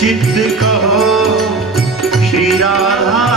चित्त कहो श्री राधा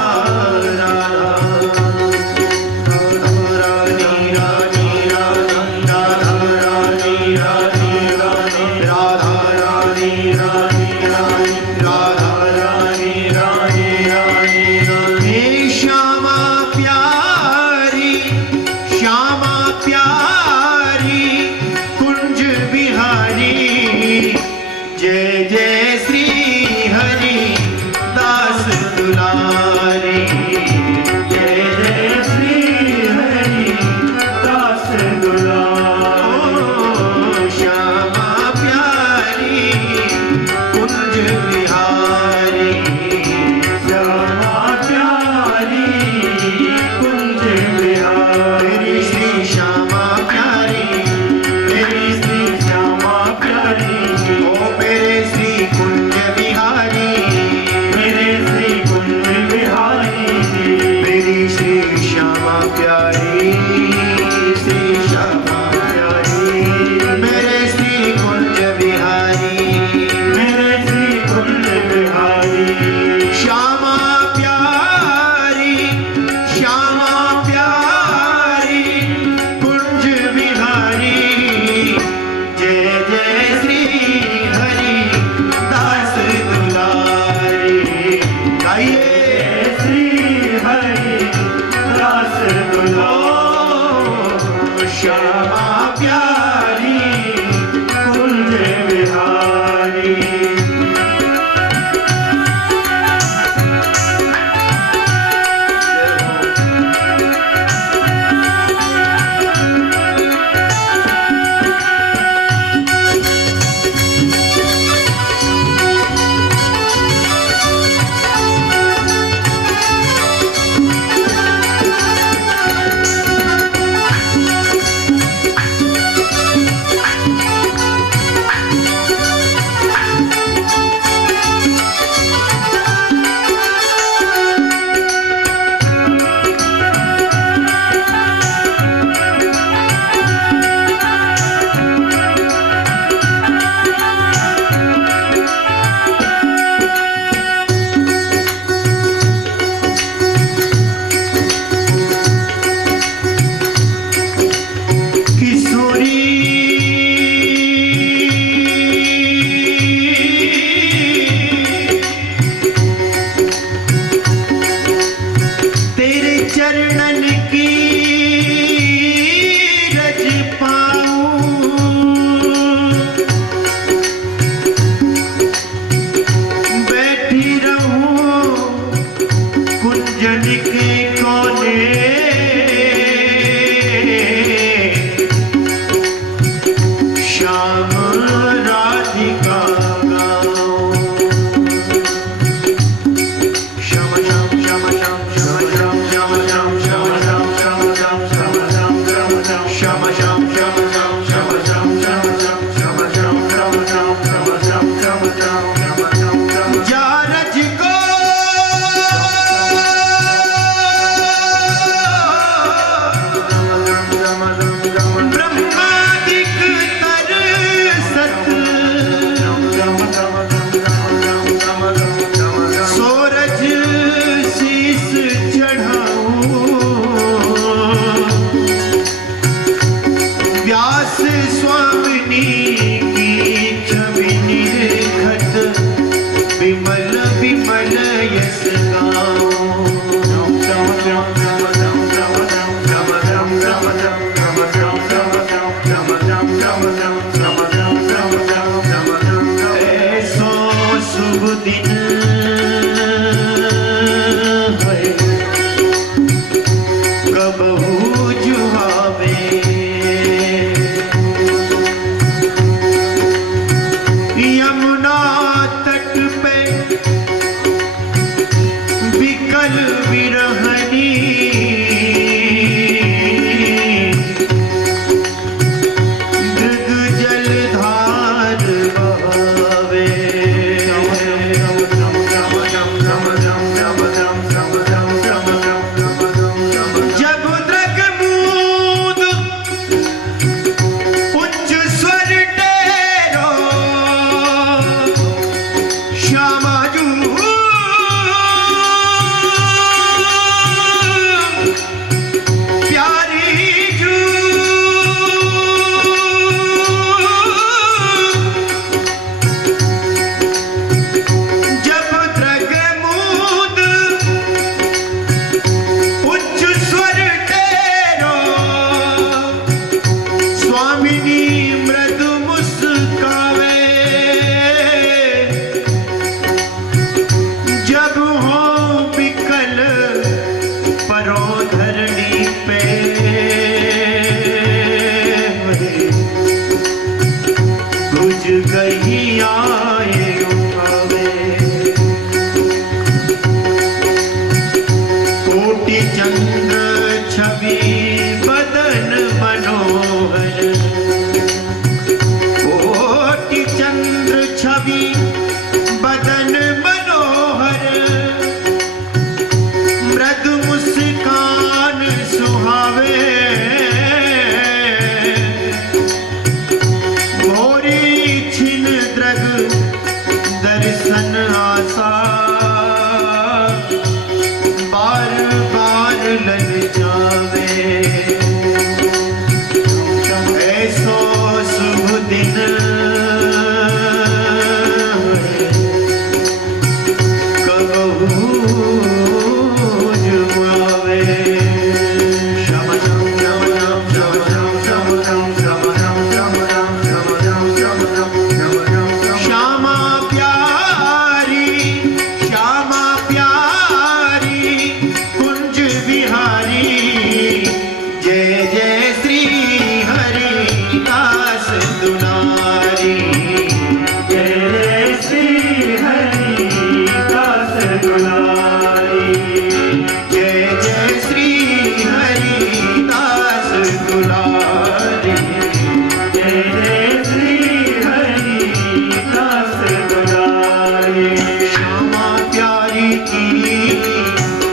श्यामा प्यारी की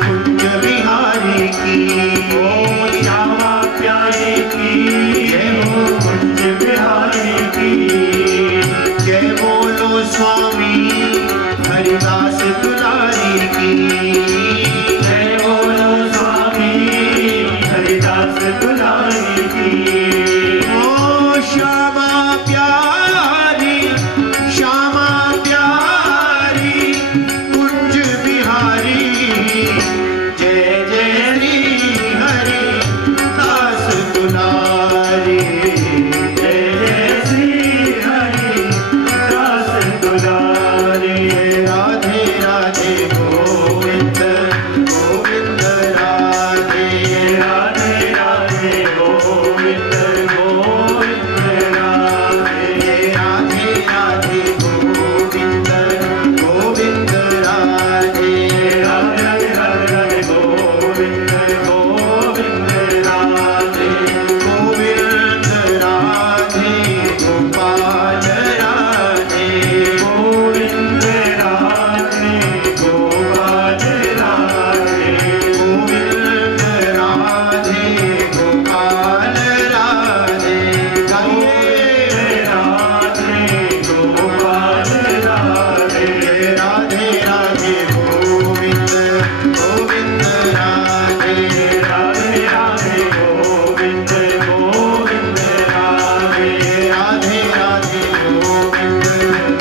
कुंज बिहारी की। ओ श्यामा प्यारी की जय हो कुंज बिहारी की। जय बोलो स्वामी हरिदास दुलारी की। जय बोलो स्वामी हरिदास दुलारी की। ओ श्यामा प्यारी श्यामा प्यारी कुंज बिहारी। जय जय श्री हरि दास दुलारी। जय जय श्री हरि दास दुलारी। राधे राधे गोविंद गोविंद राधे। राधे राधे गोविंद गोविंद राधे। राधे राधे गोविंद गोविंद राधे। राधे राधे गोविंद गोविंद राधे। गोविंद राधे गोपाल राधे। गोविंद राधे गोपाल राधे। गोविंद राधे गोपाल राधे। गोविंद राधे गोपाल राधे। राधे राधे गोविंद गोविंद राधे। राधे राधे गोविंद गोविंद राधे। राधे राधे गोविंद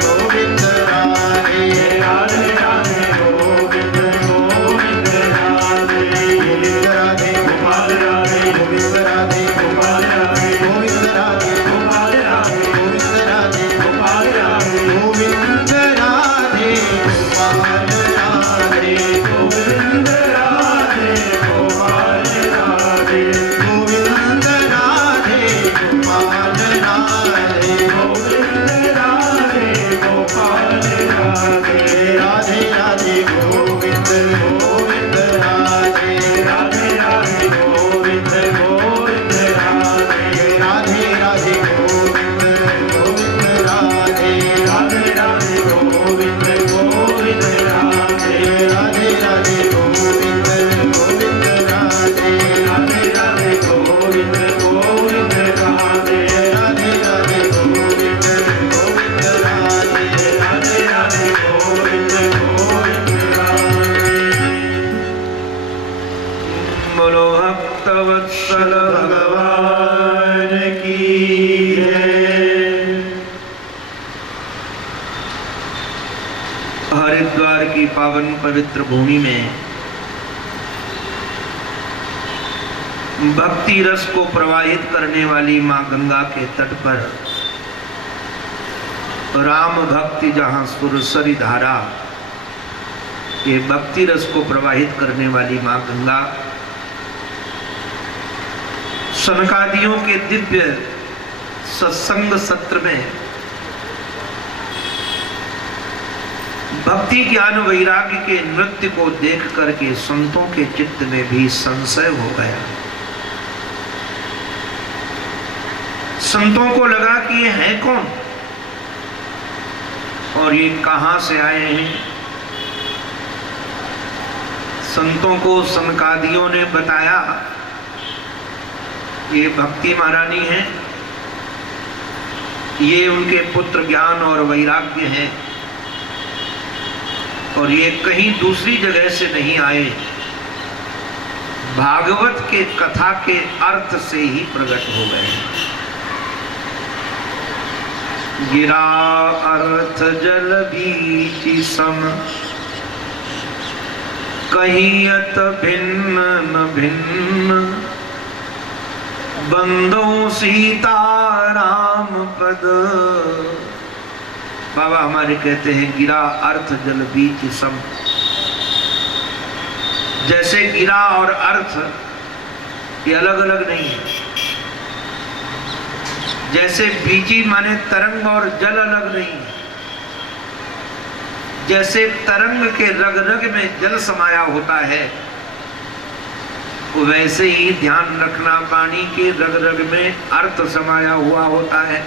गोविंद राधे। राधे राधे गोविंद गोविंद राधे। राधे गोपाल राधे गोविंद राधे गोपाल राधे गोविंद राधे गोपाल राधे गोविंद राधे गोपाल राधे गोविंद राधे गोपाल राधे। गोविंद राधे गोपाल राधे। गोविंद राधे गोपाल राधे। गोविंद राधे गोपाल राधे। राधे राधे गोविंद गोविंद राधे। राधे राधे गोविंद गोविंद राधे। राधे राधे गोविंद गोविंद राधे। राधे राधे गोविंद गोविंद राधे। राधे राधे गोविंद गोविंद राधे। राधे राधे गोविंद गोविंद राधे। राधे राधे गोविंद गोविंद राधे। राधे राधे गोविंद गोविंद राधे। बोलो भक्तवत्सल भगवान की जय। हरिद्वार की पावन पवित्र भूमि में भक्ति रस को प्रवाहित करने वाली मां गंगा के तट पर राम भक्ति जहां सुरसरी धारा, ये भक्ति रस को प्रवाहित करने वाली मां गंगा सनकादियों के दिव्य सत्संग सत्र में भक्ति ज्ञान वैराग्य के नृत्य को देख करके संतों के चित्त में भी संशय हो गया। संतों को लगा कि ये है कौन और ये कहां से आए हैं। संतों को सनकादियों ने बताया ये भक्ति महारानी है, ये उनके पुत्र ज्ञान और वैराग्य हैं और ये कहीं दूसरी जगह से नहीं आए, भागवत के कथा के अर्थ से ही प्रकट हो गए। गिरा अर्थ जल बीचि सम, कहियत भिन्न न भिन्न, बंदो सीता राम पद। बाबा हमारे कहते हैं गिरा अर्थ जल बीच सम। जैसे गिरा और अर्थ ये अलग अलग नहीं है, जैसे बीजी माने तरंग और जल अलग नहीं है, जैसे तरंग के रग रग में जल समाया होता है, वैसे ही ध्यान रखना पानी के रग रग में अर्थ समाया हुआ होता है।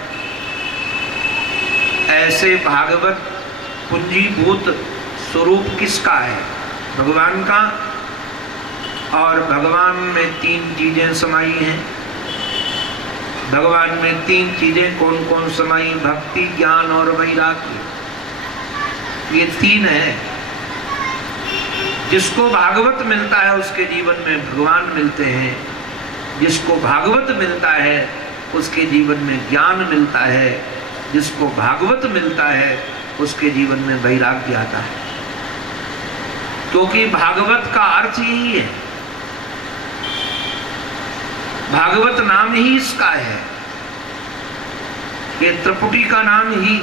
ऐसे भागवत पूंजीभूत स्वरूप किसका है? भगवान का। और भगवान में 3 चीजें समाई हैं। भगवान में 3 चीजें कौन कौन समाई? भक्ति, ज्ञान और वैराग्य। ये 3 है। जिसको भागवत मिलता है उसके जीवन में भगवान मिलते हैं। जिसको भागवत मिलता है उसके जीवन में ज्ञान मिलता है। जिसको भागवत मिलता है उसके जीवन में वैराग्य आता है। क्योंकि भागवत का अर्थ यही है, भागवत नाम ही इसका है। ये त्रिपुटी का नाम ही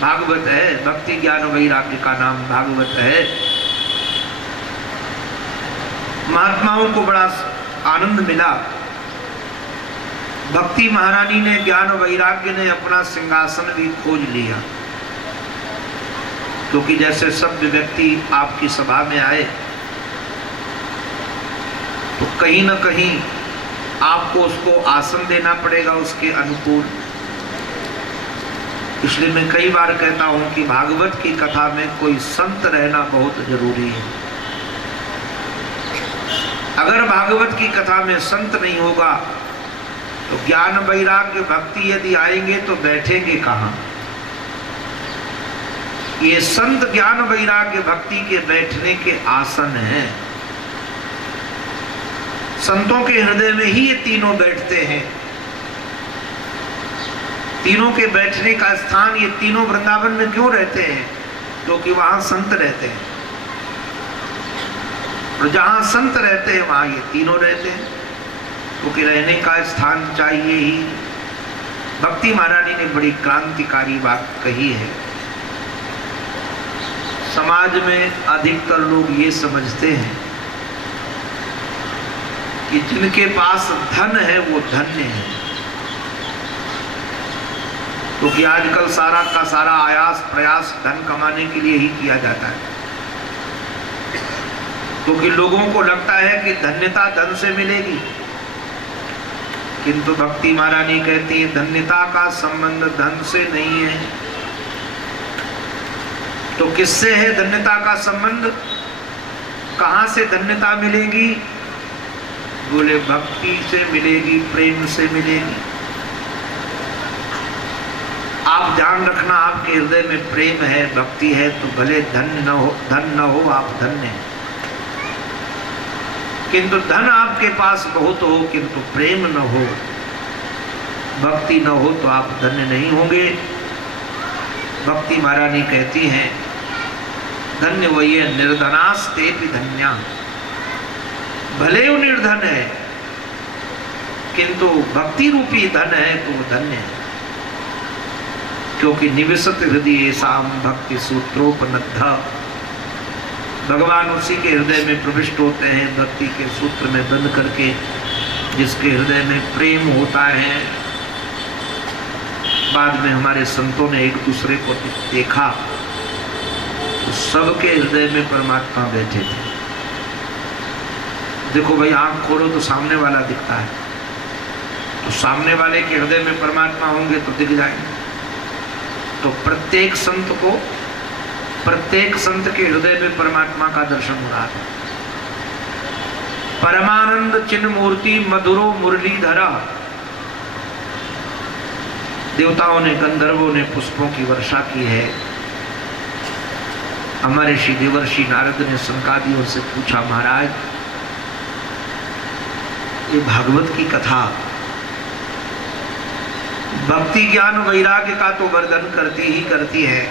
भागवत है। भक्ति, ज्ञान, वैराग्य का नाम भागवत है। महात्माओं को बड़ा आनंद मिला। भक्ति महारानी ने, ज्ञान वैराग्य ने अपना सिंहासन भी खोज लिया। क्योंकि जैसे सभ्य व्यक्ति आपकी सभा में आए तो कहीं ना कहीं आपको उसको आसन देना पड़ेगा उसके अनुकूल। इसलिए मैं कई बार कहता हूं कि भागवत की कथा में कोई संत रहना बहुत जरूरी है। अगर भागवत की कथा में संत नहीं होगा तो ज्ञान वैराग्य भक्ति यदि आएंगे तो बैठेंगे कहां? ये संत ज्ञान वैराग्य भक्ति के बैठने के आसन हैं। संतों के हृदय में ही ये तीनों बैठते हैं। तीनों के बैठने का स्थान, ये तीनों वृंदावन में क्यों रहते हैं? क्योंकि वहां संत रहते हैं। और जहां संत रहते हैं वहां ये तीनों रहते हैं। क्योंकि रहने का स्थान चाहिए ही। भक्ति महारानी ने बड़ी क्रांतिकारी बात कही है। समाज में अधिकतर लोग ये समझते हैं कि जिनके पास धन है वो धन्य है। क्योंकि आजकल सारा का सारा आयास प्रयास धन कमाने के लिए ही किया जाता है। क्योंकि लोगों को लगता है कि धन्यता धन से मिलेगी। किंतु भक्ति महारानी कहती है धन्यता का संबंध धन से नहीं है। तो किससे है धन्यता का संबंध? कहां से धन्यता मिलेगी? बोले भक्ति से मिलेगी, प्रेम से मिलेगी। आप ध्यान रखना, आपके हृदय में प्रेम है, भक्ति है तो भले धन न हो आप धन्य हैं। किंतु धन आपके पास बहुत हो किंतु प्रेम न हो, भक्ति न हो तो आप धन्य नहीं होंगे। भक्ति महारानी कहती हैं धन्य वही है निर्धनास्ते भी धन्या। भले वो निर्धन है किंतु भक्ति रूपी धन है तो वो धन्य है। क्योंकि निविशत हृदय साम भक्ति सूत्रोपनद्ध, भगवान उसी के हृदय में प्रविष्ट होते हैं भक्ति के सूत्र में बंध करके। जिसके हृदय में प्रेम होता है, बाद में हमारे संतों ने एक दूसरे को देखा तो सबके हृदय में परमात्मा बैठे थे। देखो भाई, आंख खोलो तो सामने वाला दिखता है, तो सामने वाले के हृदय में परमात्मा होंगे तो दिख जाएंगे। तो प्रत्येक संत के हृदय में परमात्मा का दर्शन हो रहा था। परमानंद चिन्ह मूर्ति मधुरो मुरलीधरा। देवताओं ने, गंधर्वों ने पुष्पों की वर्षा की है। हमारे श्री देवर्षि नारद ने संकादियों से पूछा, महाराज ये भागवत की कथा भक्ति ज्ञान वैराग्य का तो वर्णन करती ही करती है,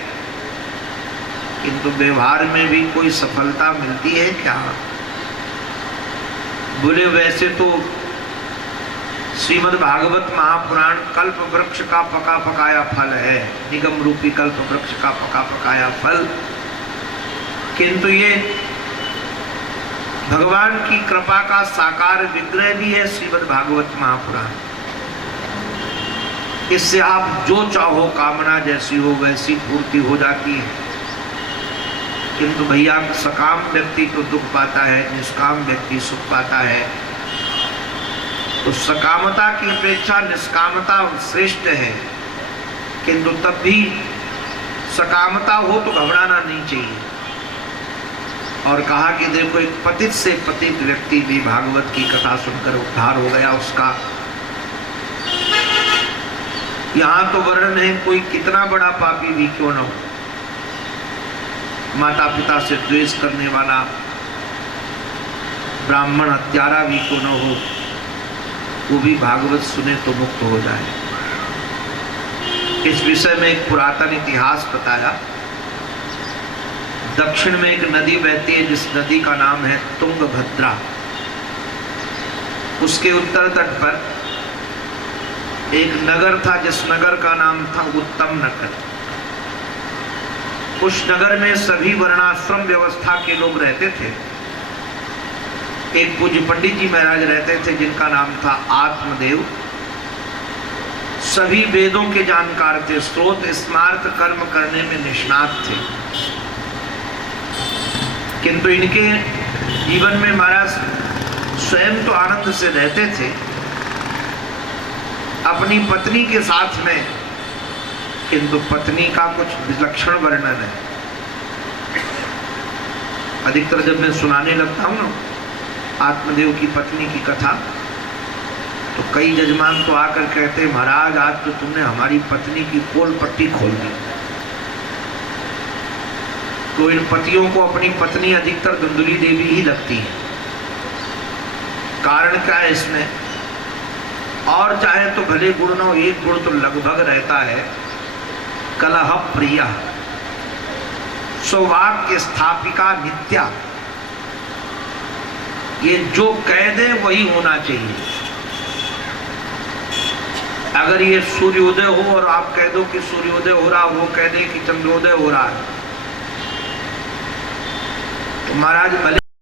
किंतु व्यवहार में भी कोई सफलता मिलती है क्या? बोले वैसे तो श्रीमद् भागवत महापुराण कल्प वृक्ष का पका पकाया फल है, निगम रूपी कल्प वृक्ष का पका पकाया फल। किंतु ये भगवान की कृपा का साकार विग्रह भी है श्रीमद् भागवत महापुराण। इससे आप जो चाहो, कामना जैसी हो वैसी पूर्ति हो जाती है। किंतु भैया सकाम व्यक्ति तो दुख पाता है, निष्काम व्यक्ति सुख पाता है। तो सकामता की अपेक्षा निष्कामता श्रेष्ठ है, किंतु तब भी सकामता हो तो घबराना नहीं चाहिए। और कहा कि देखो एक पतित से पतित व्यक्ति भी भागवत की कथा सुनकर उद्धार हो गया उसका। यहाँ तो वर्णन है कोई कितना बड़ा पापी भी क्यों न हो, माता पिता से द्वेष करने वाला ब्राह्मण हत्यारा भी क्यों न हो, वो भी भागवत सुने तो मुक्त हो जाए। इस विषय में एक पुरातन इतिहास बताया। दक्षिण में एक नदी बहती है जिस नदी का नाम है तुंगभद्रा। उसके उत्तर तट पर एक नगर था जिस नगर का नाम था उत्तम नगर। उस नगर में सभी वर्णाश्रम व्यवस्था के लोग रहते थे। एक पूज्य पंडित जी महाराज रहते थे जिनका नाम था आत्मदेव। सभी वेदों के जानकार थे, स्रोत स्मार्त कर्म करने में निष्णात थे। किंतु इनके जीवन में महाराज स्वयं तो आनंद से रहते थे, अपनी पत्नी के साथ में, किंतु पत्नी का कुछ विलक्षण वर्णन है। अधिकतर जब मैं सुनाने लगता हूं ना आत्मदेव की पत्नी की कथा, तो कई जजमान तो आकर कहते महाराज आज तो तुमने हमारी पत्नी की पोल पट्टी खोल दी। तो इन पतियों को अपनी पत्नी अधिकतर धुंधली देवी ही लगती है। कारण क्या है इसमें? और चाहे तो भले गुण न हो, एक गुण तो लगभग रहता है, कलह प्रिया, सौभाग्य स्थापिका नित्या। ये जो कह दे वही होना चाहिए। अगर ये सूर्योदय हो और आप कह दो कि सूर्योदय हो रहा, वो कह दे कि चंद्रोदय हो रहा है, तो महाराज भले